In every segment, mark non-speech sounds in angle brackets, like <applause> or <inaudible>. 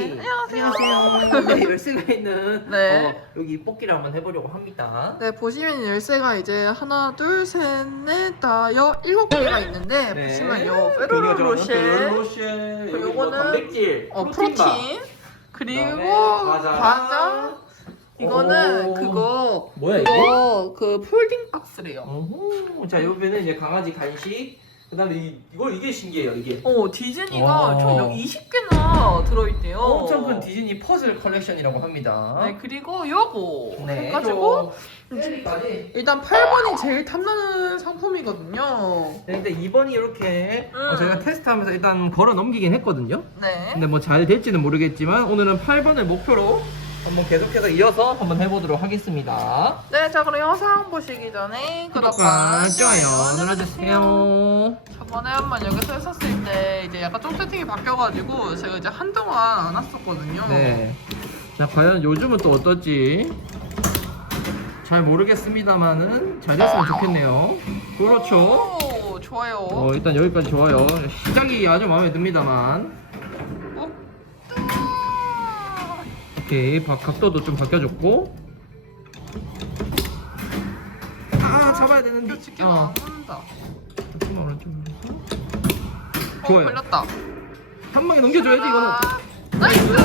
네, 안녕하세요. 안녕하세요. <laughs> 네, 열쇠가 있는 네. 어, 여기 뽑기를 한번 해보려고 합니다. 네, 보시면 열쇠가 이제 하나, 둘, 셋, 넷, 다, 여, 일곱 개가 있는데 네. 보시면 요 페로로 로쉐, 로쉐. 그리고 요거는 단백질, 어, 프로틴 그리고 과자. 과자. 이거는 오. 그거 뭐야 이게? 이거 그 폴딩 박스래요. 어후. 자, 옆에는 이제 강아지 간식. 그다음에 이, 이걸 이게 신기해요. 이게 어, 디즈니가 와. 총 여기 20개나 들어있대요. 엄청 큰 디즈니 퍼즐 컬렉션이라고 합니다. 네, 그리고 요거 네. 해가지고 셀리까지. 일단 8번이 제일 탐나는 상품이거든요. 네, 근데 2번이 이렇게 음. 어, 저희가 테스트하면서 일단 걸어 넘기긴 했거든요. 네. 근데 뭐 잘 될지는 모르겠지만 오늘은 8번을 목표로 한번 계속해서 이어서 한번 해보도록 하겠습니다. 네, 자 그럼 영상 보시기 전에 구독과 좋아요 눌러주세요. 저번에 한번 여기서 했었을 때 이제 약간 좀 세팅이 바뀌어가지고 제가 이제 한동안 안 왔었거든요. 네. 자 과연 요즘은 또 어떨지 잘 모르겠습니다만은 잘 됐으면 좋겠네요. 그렇죠. 오, 좋아요. 어 일단 여기까지 좋아요. 시작이 아주 마음에 듭니다만. 어? 오케이 바- 각도도 좀 바뀌어줬고. 아 잡아야 되는데. 이거 지키면 안 어. 맞는다. 조금만 오른쪽으로 해서. 어, 좋아요. 걸렸다. 한 방에 넘겨줘야지 이거는. 아, 나이스.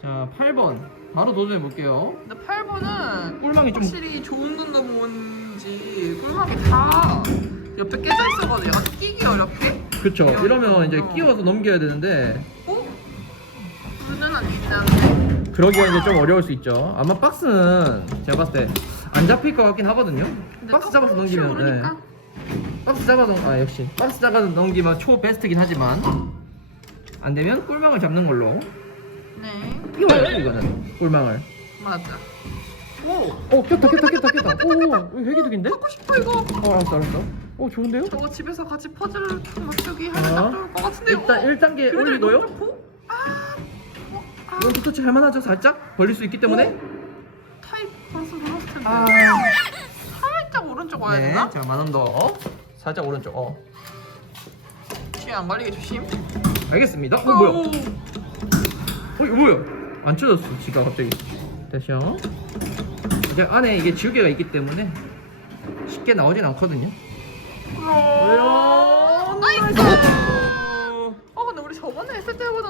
자 8번 바로 도전해 볼게요. 근데 8번은 꿀망이 좀 확실히 좋은 건가 뭔지 꿀망이 다 옆에 깨져 있어가지고 약간 끼기 어렵게? 그쵸. 이러면 이제 어. 끼워서 넘겨야 되는데 어? 이제 좀 어려울 수 있죠. 아마 박스는 제가 봤을 때 안 잡힐 것 같긴 하거든요. 근데 박스 또 잡아서 넘기면 모르니까. 네. 박스 잡아서 아 역시 박스 잡아서 넘기면 초 베스트긴 하지만 안 되면 꿀망을 잡는 걸로 네 끼워야죠 이거는 꿀망을. 맞아 오 오 꼈다 꼈다 꼈다 꼈다. 오 회기득인데? 하고 싶어 이거 어 알았어 알았어. 오 좋은데요? 저거 집에서 같이 퍼즐을 좀 맞추기 하면 딱 어. 좋을 것 같은데요 일단 어, 1단계 그래도 올리고요. 어, 아 이건 터치 할만하죠 살짝 벌릴 수 있기 때문에. 타입 벌써 눌렀을 텐데 아. 살짝 오른쪽 와야 네. 되나? 자 만원 더. 살짝 오른쪽. 어. 뒤에 안 걸리게 조심 알겠습니다. 어 뭐야? 어 이거 뭐야? 안 쳐졌어 지가 갑자기 다시요 이제 안에 이게 지우개가 있기 때문에 쉽게 나오진 않거든요 오 나이스 어. 어 근데 우리 저번에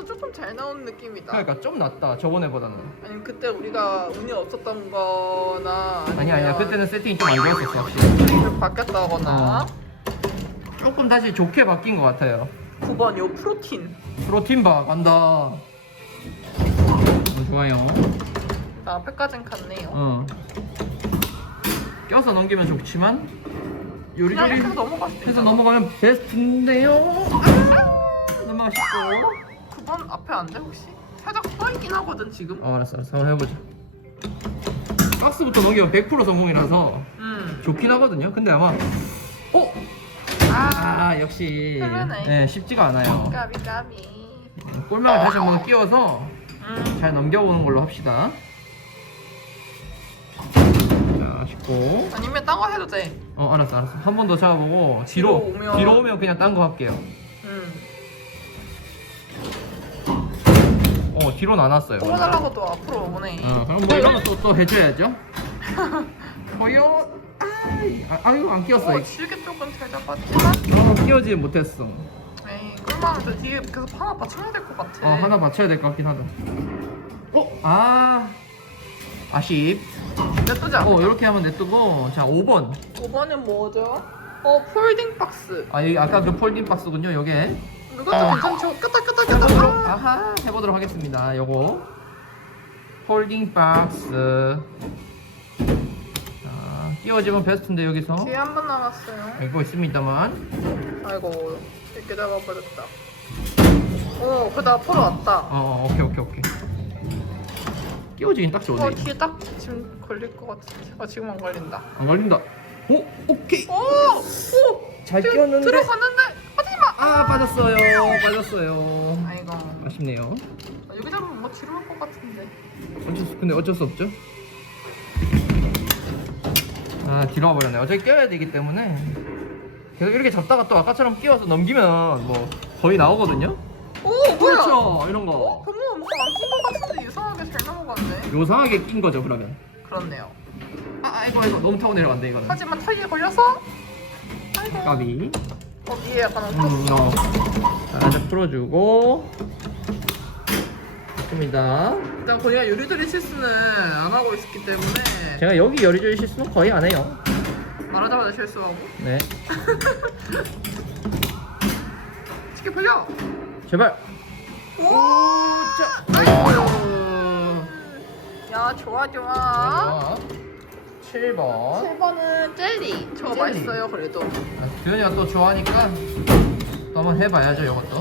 때보다 조금 잘 나온 느낌이다. 그러니까 좀 낫다 저번에보다는. 아니면 그때 우리가 운이 없었던 거나 아니 아니야. 그때는 세팅이 좀 안 좋았었어 확실히. 좀 바뀌었다거나. 어. 조금 다시 좋게 바뀐 것 같아요. 9번 요 프로틴. 프로틴바 간다. 어, 좋아요. 나 앞에까진 갔네요. 어. 껴서 넘기면 좋지만 그냥 요리조리 이렇게 수 해서 넘어가면 베스트인데요. 아! 넘어가시고 9 번 앞에 안 돼 혹시? 살짝 떠 있긴 하거든 지금. 어 알았어 알았어. 한번 해보자. 박스부터 넘기면 100% 성공이라서 음. 좋긴 하거든요. 근데 아마 어? 아 아 역시. 네, 쉽지가 않아요. 까비 까비. 네, 꼴망을 다시 한번 끼워서 음. 잘 넘겨보는 걸로 합시다. 자 쉽고. 아니면 딴 거 해도 돼. 어 알았어 알았어. 한 번 더 잡아보고 뒤로 뒤로 오면- 뒤로 오면 그냥 딴 거 할게요. 음. 어 뒤로는 안 왔어요 뽑아달라고 또 앞으로 오네 어, 그럼 뭐 이거는 또, 또 해줘야죠. <laughs> 아이, 아, 아유, 안 끼웠어. 어, 질게 쪽은 잘 잡았지만 어, 끼워지 못했어. 에이 꿀망은 저 뒤에 계속 하나 맞춰야 될 것 같아 어, 하나 맞춰야 될 것 같긴 하다. 어, 아, 아쉽. 않아 어, 이렇게 하면 냅두고, 자, 5번. 5번은 뭐죠? 어 폴딩 박스 아, 여기 아까 그 폴딩 박스군요, 요게. 이것도 어. 괜찮죠? 끄다 해보도록, 아하, 해보도록 하겠습니다. 요거. 폴딩 박스. 자, 끼워지면 베스트인데, 여기서. 뒤에 한 번 남았어요 알고 있습니다만. 아이고 이렇게 잡아버렸다 어 그다 앞으로 왔다 어, 어, 오케이, 오케이, 오케이. 끼워지긴 딱 좋은데. 어 뒤에 딱 지금 걸릴 것 같은데 아 지금 안 걸린다 안 걸린다. 오, 오케이. 오! 오! 잘 들- 끼웠는데. 들어갔는데 아, 빠졌어요. 빠졌어요. 아이고 아쉽네요. 아, 여기 잡으면 뭐 지루할 것 같은데 어쩔 수, 근데 어쩔 수 없죠. 아, 뒤로 와버렸네. 어차피 껴야 되기 때문에. 계속 이렇게 잡다가 또 아까처럼 끼워서 넘기면 뭐 거의 나오거든요. 오 뭐야? 그렇죠 이런 거 병원 엄청 안낀것 같은데 이상하게 잘 넘어갔네. 요상하게 낀 거죠 그러면 그렇네요. 아 아이고 아이고 너무 타고 내려간다 이거는 하지만 타이에 걸려서 아이고 까비 거기에 약간 음, 엉켰어. 어. 살짝 풀어주고 좋습니다 일단 거기가 요리조리 실수는 안 하고 있었기 때문에 제가 여기 요리조리 실수는 거의 안 해요 말하자마자 실수하고 네 <laughs> 쉽게 벌려. 제발 오. 자 아이고 야 좋아 좋아. 7번 7번은 젤리. 저 젤리. 맛있어요 그래도. 규현이가 또 좋아하니까 또 한번 해봐야죠 이것도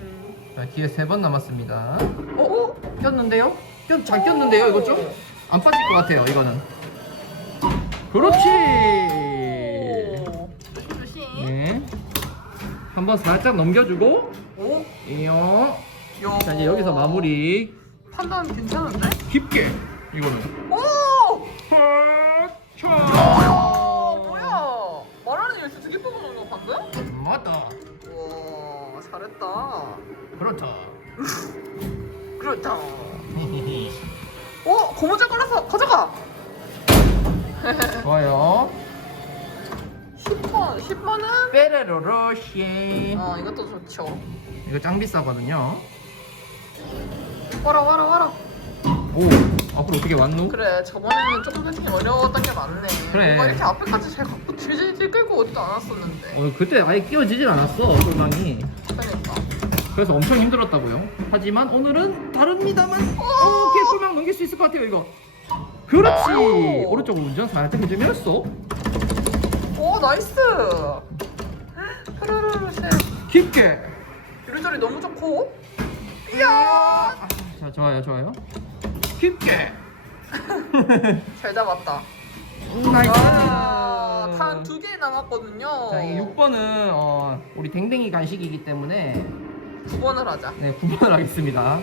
음. 자 기회 3번 남았습니다 오. 오. 꼈는데요? 꼈, 잘 꼈는데요 이거 좀? 안 빠질 것 같아요 이거는 그렇지 오. 조심 조심. 네 한번 살짝 넘겨주고 오. 이요 요. 자 이제 여기서 마무리 판단 괜찮은데? 깊게 이거는 오. 방금? 맞다 와 잘했다. 그렇다 <laughs> 그렇다. 오 <laughs> 고무줄 걸어서 가져가. <laughs> 좋아요 10번 10번은 빼레로로시 어 이것도 좋죠. 이거 짱 비싸거든요 와라 와라 와라. 오 앞으로 어떻게 왔누? 그래 저번에는 조금 세팅이 어려웠던 게 많네. 그래. 뭔가 이렇게 앞에까지 잘 갖고 질질질 끌고 오지도 않았었는데. 어, 그때 아예 끼워지질 않았어 쫄망이 그러니까. 그래서 엄청 힘들었다고요. 하지만 오늘은 다릅니다만 어, 개꿀망 넘길 수 있을 것 같아요 이거. 그렇지. 오. 오른쪽 운전 살짝 해주면서 오 나이스. 흐르르르 쉐. 깊게. 이리저리 너무 좋고. 이야. 아, 자 좋아요 좋아요. 깊게. <laughs> 잘 잡았다. 나이스. 와, 단두 개 남았거든요. 자 이게 6번은 어, 우리 댕댕이 간식이기 때문에 9번을 하자. 네 9번을 하겠습니다.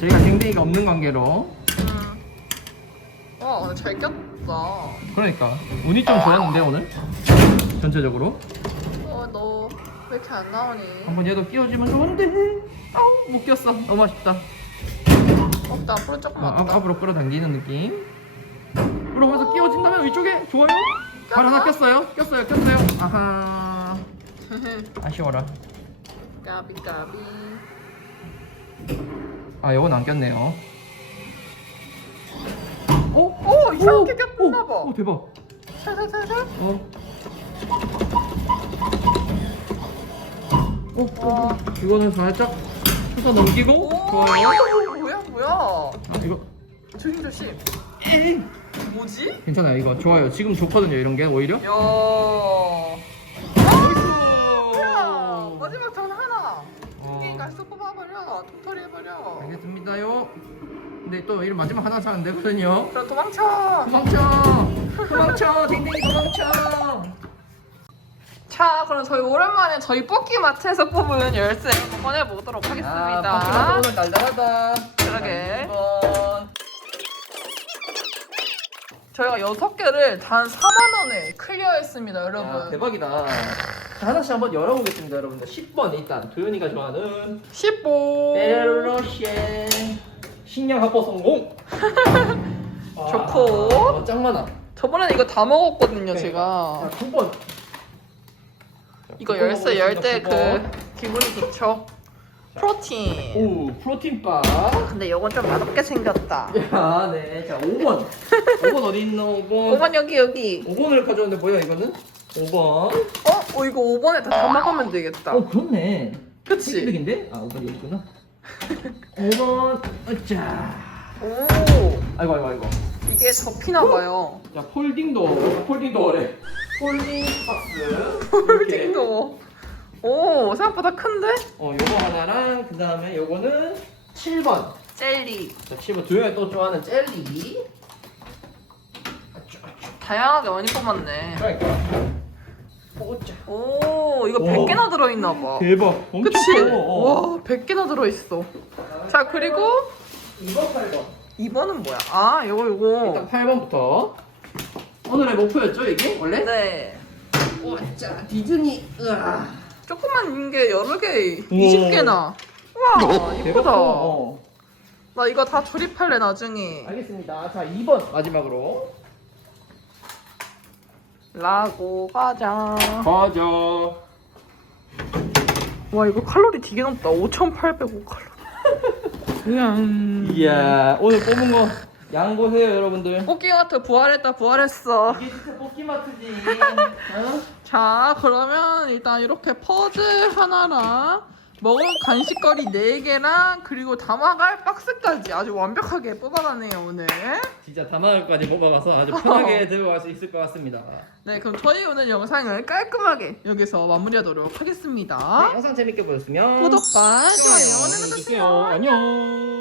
저희가 댕댕이가 없는 관계로 음. 와 오늘 잘 꼈다. 그러니까 운이 좀 좋았는데 오늘 전체적으로 어너 왜 이렇게 안 나오니? 한번 얘도 끼워주면 좋은데 아우 못 꼈어 너무 아쉽다. 어, 나 앞으로 조금 아, 왔다. 앞, 앞으로 끌어당기는 느낌. 그러면서 끼워진다면 위쪽에 좋아요. 발 하나 꼈어요. 꼈어요. 꼈어요. 아하. <laughs> 아쉬워라. 까비 까비. 아, 요건 안 꼈네요. 오, 오 이상하게 꼈나 봐. 오, 대박. 살살살살. 어. 오, 오, 오. 이거는 살짝 쳐서 넘기고 오 좋아요. 뭐야. 아, 이거 조심 조심. 뭐지? 괜찮아요. 이거 좋아요. 지금 좋거든요. 이런 게 오히려. 야. 뭐야? 마지막 전 하나. 어. 두개 갈수 뽑아버려. 도토리 해버려. 알겠습니다.요. 근데 또 이런 마지막 하나 차면 되거든요. 그럼 도망쳐. 도망쳐! 도망쳐! 댕댕이 도망쳐! 자, 그럼 저희 오랜만에 저희 뽑기 마트에서 뽑은 열쇠 한번 꺼내보도록 아, 하겠습니다. 오늘 날달하다. 그러게. 자, 2번. 저희가 여섯 개를 단 4만 원에 클리어했습니다, 여러분. 아, 대박이다. 자, 하나씩 한번 열어보겠습니다, 여러분들. 10번 일단 도현이가 좋아하는 15. 베르로시에 식량 확보 성공. <laughs> 와, 좋고. 어, 짱 많아. 저번에는 이거 다 먹었거든요, 자, 제가. 9번. 이거 열쇠 열 때 그 기분이 좋죠. 프로틴. 오, 프로틴바. 근데 이건 좀 맛없게 생겼다. 야, 네. 자, 5번. 5번 어디 있노? 5번. 5번 여기 여기. 5번을 가져왔는데 뭐야 이거는? 5번. 어? 어 이거 5번에 다 담아가면 되겠다. 어 그렇네. 그치? 획득인데? 아 5번 여기 있구나. 5번. 어짜. 오. 아이고 아이고 아이고. 이게 접히나 봐요. 자 폴딩도 폴딩 도어래. 폴딩 박스. 홀딩도. <laughs> 오 생각보다 큰데? 어 요거 하나랑 그 다음에 요거는 7번. 젤리. 자 7번 두영이 또 좋아하는 젤리. 다양하게 많이 뽑았네. 그러니까. 오자. 오 이거 오. 100개나 들어있나 봐. 대박. 엄청 그치? 커. 어. 와 100개나 들어있어. 자 그리고 2번 8번. 2번은 뭐야? 아 이거. 일단 8번부터. 오늘의 목표였죠 이게 원래? 네. 오자 디즈니. 으아. 조그만 게 여러 개, 우와. 20개나. 와, 이쁘다. 대박. 어. 나 이거 다 조립할래 나중에. 알겠습니다. 자 2번 마지막으로. 라고 과자. 과자. 와 이거 칼로리 되게 높다. 5,805 칼로리. 그냥. <laughs> 이야 오늘 뽑은 거 양 보세요 여러분들. 뽑기마트 부활했다 부활했어. 이게 진짜 뽑기마트지. <laughs> 어? 자 그러면 일단 이렇게 퍼즐 하나랑 먹을 간식거리 4개랑 그리고 담아갈 박스까지 아주 완벽하게 뽑아가네요 오늘 진짜 단어까지 뽑아가서 아주 편하게 <laughs> 들어갈 수 있을 것 같습니다. 네 그럼 저희 오늘 영상을 깔끔하게 여기서 마무리하도록 하겠습니다 네, 영상 재밌게 보셨으면 구독과 좋아요 눌러주세요 안녕.